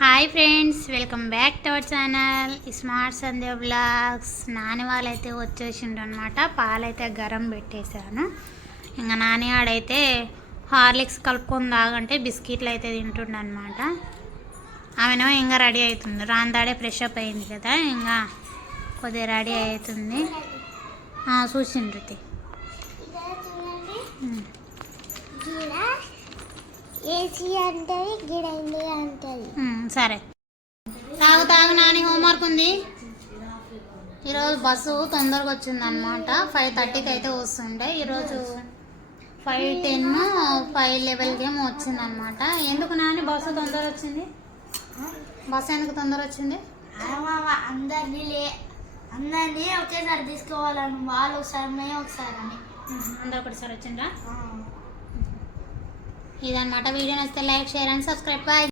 Hi friends welcome back to our channel smart Sandhya blogs Nani వాళ్ళైతే వచ్చేసిండు అనమాట పాలైతే గరం పెట్టేశాను. ఇంకా నాని ఆడైతే హార్లిక్స్ కలుపుకొని తాగంటే బిస్కెట్లు అయితే తింటుండ అనమాట ఆమెనో ఇంకా రెడీ అవుతుంది రాందాడే ఫ్రెష్ అప్ అయింది కదా ఇంకా కొద్దిగా రెడీ అవుతుంది చూసిండ్రు ఏసీ గిడ సరే. తాగు తాగు నాని హోంవర్క్ ఉంది. ఈరోజు బస్సు తొందరగా వచ్చింది అనమాట ఫైవ్ థర్టీకి అయితే వస్తుండే. ఈరోజు ఫైవ్ టెన్ ఫైవ్ లెవెల్కి ఏమో వచ్చింది అనమాట ఎందుకు నాని బస్సు తొందర వచ్చింది బస్సు ఎందుకు తొందర వచ్చింది అందరినీ లే అందరినీ ఒకేసారి తీసుకోవాలని వాళ్ళు ఒకసారి మేము ఒకసారి అని. అందరూ ఒకటిసారి వచ్చిండ్రా? ఇదన్నమాట. వీడియో నచ్చితే like share and subscribe. Bye